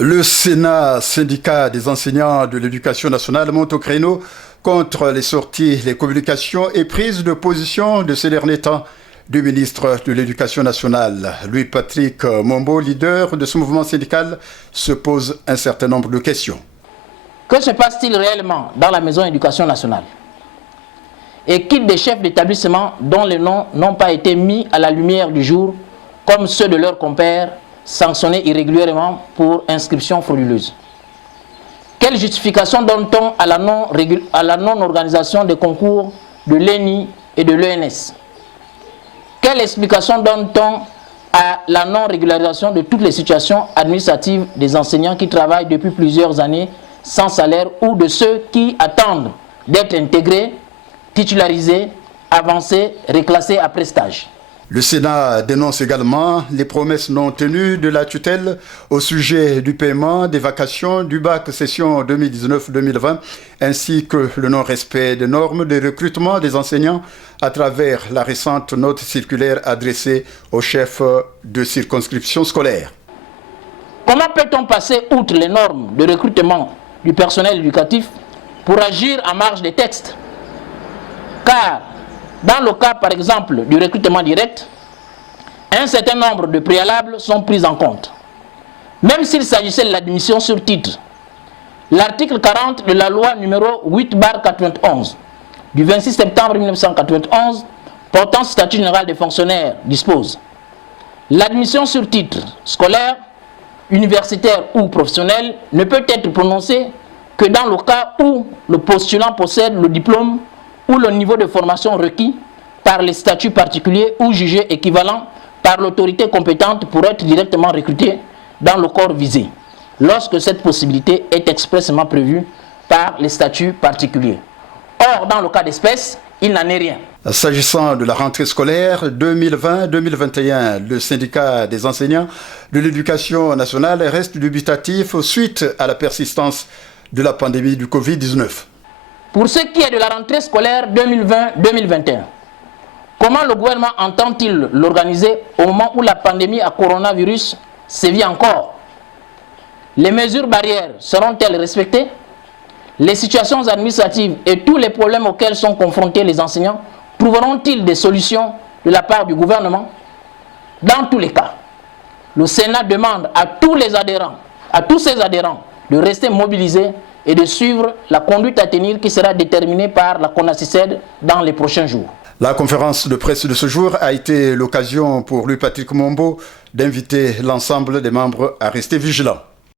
Le Sénat, syndicat des enseignants de l'éducation nationale, monte au créneau contre les sorties, les communications et prises de position de ces derniers temps du ministre de l'Éducation nationale. Louis-Patrick Mombo, leader de ce mouvement syndical, se pose un certain nombre de questions. Que se passe-t-il réellement dans la maison éducation nationale? Et quitte des chefs d'établissement dont les noms n'ont pas été mis à la lumière du jour, comme ceux de leurs compères, sanctionnés irrégulièrement pour inscription frauduleuse? Quelle justification donne-t-on à la non-organisation des concours de l'ENI et de l'ENS? Quelle explication donne-t-on à la non-régularisation de toutes les situations administratives des enseignants qui travaillent depuis plusieurs années sans salaire ou de ceux qui attendent d'être intégrés, titularisés, avancés, reclassés après stage? Le Sénat dénonce également les promesses non tenues de la tutelle au sujet du paiement des vacations du bac session 2019-2020 ainsi que le non-respect des normes de recrutement des enseignants à travers la récente note circulaire adressée aux chefs de circonscription scolaire. Comment peut-on passer outre les normes de recrutement du personnel éducatif pour agir en marge des textes? Car dans le cas, par exemple, du recrutement direct, un certain nombre de préalables sont pris en compte. Même s'il s'agissait de l'admission sur titre, l'article 40 de la loi numéro 8/91 du 26 septembre 1991 portant statut général des fonctionnaires dispose: l'admission sur titre scolaire, universitaire ou professionnel ne peut être prononcée que dans le cas où le postulant possède le diplôme ou le niveau de formation requis par les statuts particuliers ou jugés équivalents par l'autorité compétente pour être directement recruté dans le corps visé, lorsque cette possibilité est expressément prévue par les statuts particuliers. Or, dans le cas d'espèce, il n'en est rien. S'agissant de la rentrée scolaire 2020-2021, le syndicat des enseignants de l'éducation nationale reste dubitatif suite à la persistance de la pandémie du Covid-19. Pour ce qui est de la rentrée scolaire 2020-2021, comment le gouvernement entend-il l'organiser au moment où la pandémie à coronavirus sévit encore? Les mesures barrières seront-elles respectées? Les situations administratives et tous les problèmes auxquels sont confrontés les enseignants trouveront-ils des solutions de la part du gouvernement? Dans tous les cas, le Sénat demande à tous ses adhérents de rester mobilisés et de suivre la conduite à tenir qui sera déterminée par la CONACYCED dans les prochains jours. La conférence de presse de ce jour a été l'occasion pour Louis-Patrick Mombo d'inviter l'ensemble des membres à rester vigilants.